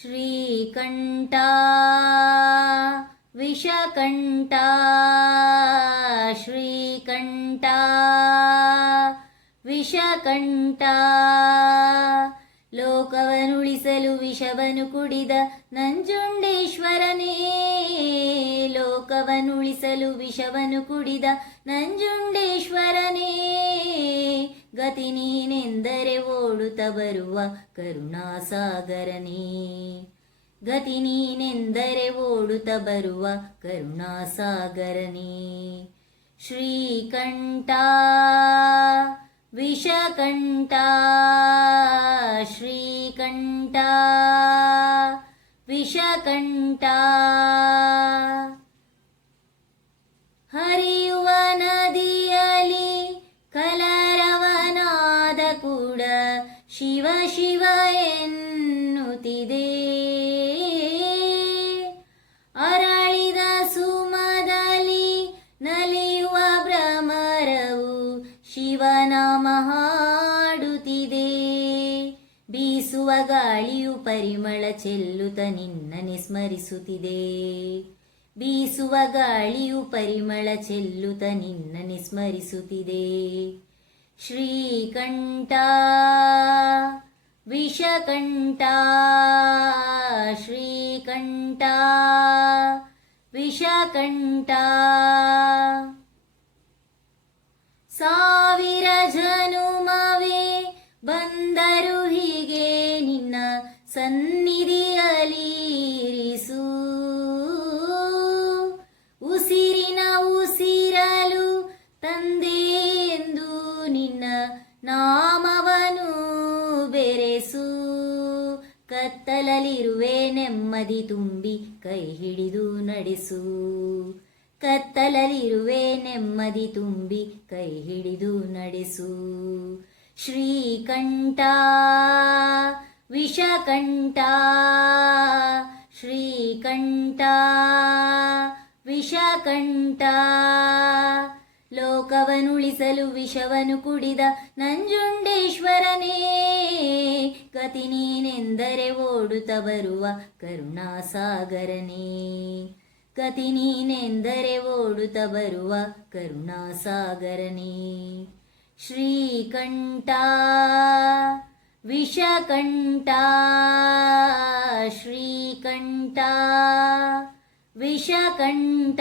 ಶ್ರೀಕಂಠ ವಿಷಕಂಠ ಶ್ರೀಕಂಠ ವಿಷಕಂಠ ಲೋಕವನುಳಿಸಲು ವಿಷವನ್ನು ಕುಡಿದ ನಂಜುಂಡೇಶ್ವರನೇ ಲೋಕವನುಳಿಸಲು ವಿಷವನ್ನು ಕುಡಿದ ನಂಜುಂಡೇಶ್ವರನೇ ಗತಿ ನೀನೆಂದರೆ ಓಡುತ್ತ ಬರುವ ಕರುಣಾಸಾಗರನೇ ಗತಿ ನೀನೆಂದರೆ ಓಡುತ್ತ ಬರುವ ಕರುಣಾಸಾಗರನೇ ಶ್ರೀಕಂಠ ವಿಷಕಂಠ ಶ್ರೀಕಂಠ ವಿಷಕಂಠ ಹರಿಯುವ ನದಿಯಲ್ಲಿ ಕಲರವನಾದ ಕೂಡ ಶಿವ ಶಿವ ಎನ್ನುತ್ತಿದೆ ಅರಳಿದ ಸುಮದಲ್ಲಿ ನಲಿಯುವ ಭ್ರಮರವು ಶಿವನಾಮ ಹಾಡುತ್ತಿದೆ ಬೀಸುವ ಗಾಳಿಯು ಪರಿಮಳ ಚೆಲ್ಲುತ್ತ ನಿನ್ನನೆ ಸ್ಮರಿಸುತ್ತಿದೆ ಬೀಸುವ ಗಾಳಿಯು ಪರಿಮಳ ಚೆಲ್ಲುತ್ತ ನಿನ್ನನೆ ಸ್ಮರಿಸುತ್ತಿದೆ ಶ್ರೀಕಂಠ ವಿಷಕಂಠ ಶ್ರೀಕಂಠ ವಿಷಕಂಠ ಸಾವಿರ ಜನುಮವೇ ಬಂದರು ಹೀಗೆ ನಿನ್ನ ಸನ್ನಿಧಿಯಲ್ಲಿ ಇರಿಸು ಉಸಿರಿನ ಉಸಿರಲು ತಂದೆ ಎಂದು ನಿನ್ನ ನಾಮವನು ಬೆರೆಸು ಕತ್ತಲಲ್ಲಿರುವೆ ನೆಮ್ಮದಿ ತುಂಬಿ ಕೈ ಹಿಡಿದು ನಡೆಸು ಕತ್ತಲಲ್ಲಿರುವೆ ನೆಮ್ಮದಿ ತುಂಬಿ ಕೈ ಹಿಡಿದು ನಡೆಸು ಶ್ರೀಕಂಠ ವಿಷಕಂಠ ಶ್ರೀಕಂಠ ವಿಷಕಂಠ ಲೋಕವನುಳಿಸಲು ವಿಷವನ್ನು ಕುಡಿದ ನಂಜುಂಡೇಶ್ವರನೇ ಗತಿ ನೀನೆಂದರೆ ಓಡುತ್ತ ಬರುವ ಕರುಣಾಸಾಗರನೇ ಗತಿ ನೀನೆಂದರೆ ಓಡುತ್ತ ಬರುವ ಕರುಣಾಸಾಗರನೇ ಶ್ರೀಕಂಠ ವಿಷಕಂಠ ಶ್ರೀಕಂಠ ವಿಷಕಂಠ